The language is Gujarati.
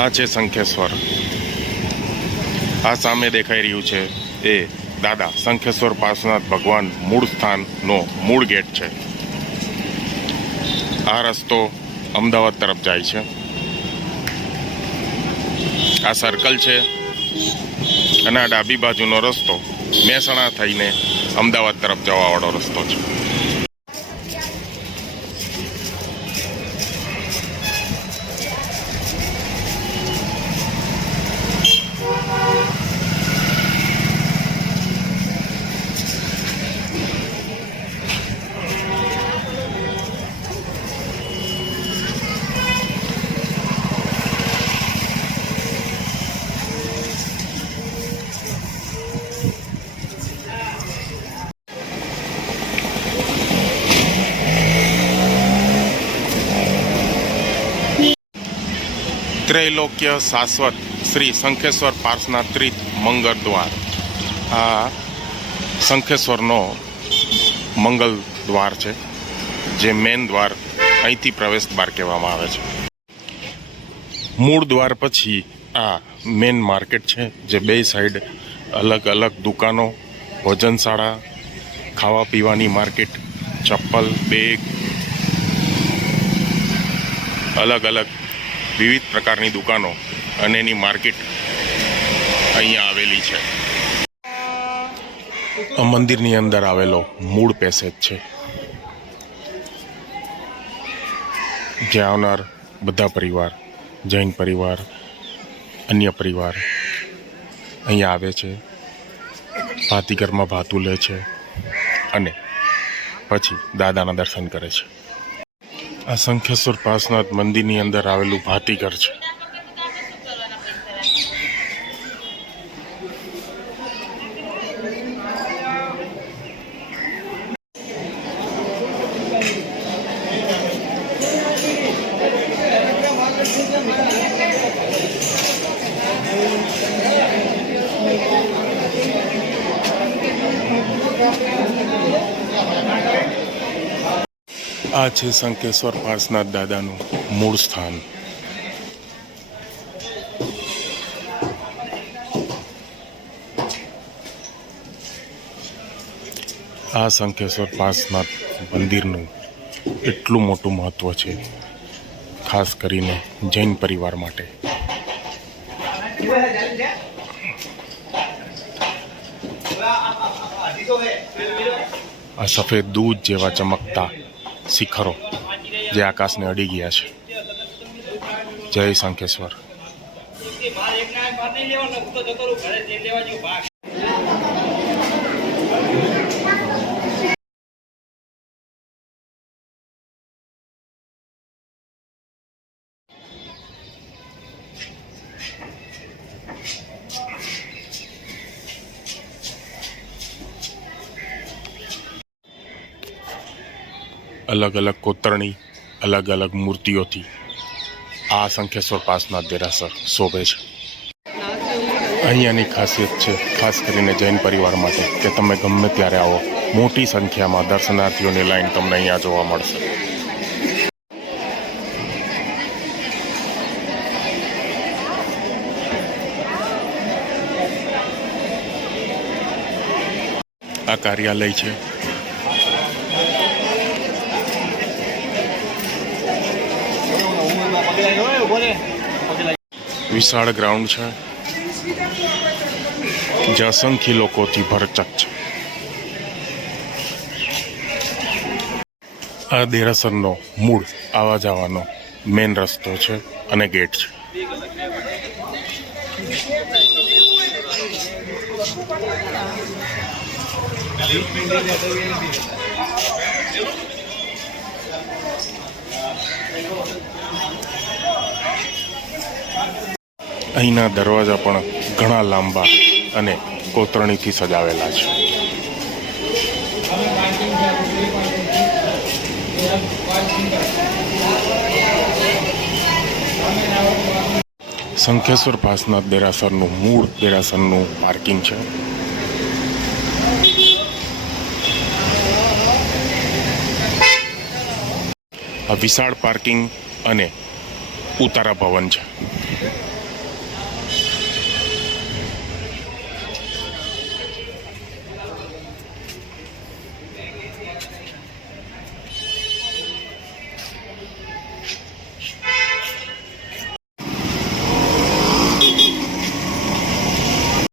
આ છે શંખેશ્વર. આ સામે દેખાઈ રહ્યું છે એ દાદા શંખેશ્વર પાર્શ્વનાથ ભગવાન મૂળ સ્થાનનો મૂળ ગેટ છે. આ રસ્તો અમદાવાદ તરફ જાય છે. આ સર્કલ છે અને આ ડાબી બાજુનો રસ્તો મહેસાણા થઈને અમદાવાદ તરફ જવાવાળો રસ્તો છે. ત્રૈલોક્ય શાશ્વત શ્રી શંખેશ્વર પાર્શ્વનાથ ત્રિત મંગળ દ્વાર. આ શંખેશ્વરનો મંગલ દ્વાર છે, જે મેન દ્વાર, અહીંથી પ્રવેશ દ્વાર કહેવામાં આવે છે. મૂળ દ્વાર પછી આ મેન માર્કેટ છે, જે બે સાઈડ અલગ અલગ દુકાનો, ભોજનશાળા, ખાવા પીવાની માર્કેટ, ચપ્પલ, બેગ, અલગ અલગ વિવિધ પ્રકારની દુકાનો અને એની માર્કેટ અહીંયા આવેલી છે. આ મંદિરની અંદર આવેલો મૂળ પેસેજ છે, જ્યાં આવનાર બધા પરિવાર, જૈન પરિવાર, અન્ય પરિવાર અહીંયા આવે છે, ભાતીગરમાં ભાતું લે છે અને પછી દાદાના દર્શન કરે છે. આ શંખેશ્વર પાર્શ્વનાથ મંદિરની અંદર આવેલું ભાતીગર છે. આ છે શંખેશ્વર પાર્શ્વનાથ દાદાનું મૂળ સ્થાન. આ શંખેશ્વર પાર્શ્વનાથ મંદિરનું એટલું મોટું મહત્વ છે, ખાસ કરીને જૈન પરિવાર માટે. આ સફેદ દૂધ જેવા ચમકતા શિખરો જે આકાશને અડી ગયા છે. જય શંખેશ્વર. અલગ અલગ કોતરણી, અલગ અલગ મૂર્તિઓથી આ શંખેશ્વર પાર્શ્વનાથ દેરાસર શોભે છે. અહીંયાની ખાસિયત છે, ખાસ કરીને જૈન પરિવાર માટે, કે તમે ગમે ત્યારે આવો, મોટી સંખ્યામાં દર્શનાર્થીઓની લાઈન તમને અહીંયા જોવા મળશે. આ કાર્યાલય છે. વિશાળ ગ્રાઉન્ડ છે, જ્યાં અસંખ્ય લોકોથી ભરચક છે. આ દેરાસરનો મૂળ આવવા જવાનો મેન રસ્તો છે અને ગેટ છે. અહીંના દરવાજા પણ ઘણા લાંબા અને કોતરણીથી સજાવેલા છે. શંખેશ્વર પાર્શ્વનાથ દેરાસરનું મૂળ દેરાસરનું પાર્કિંગ છે. આ વિશાળ પાર્કિંગ અને ઉતારા ભવન છે.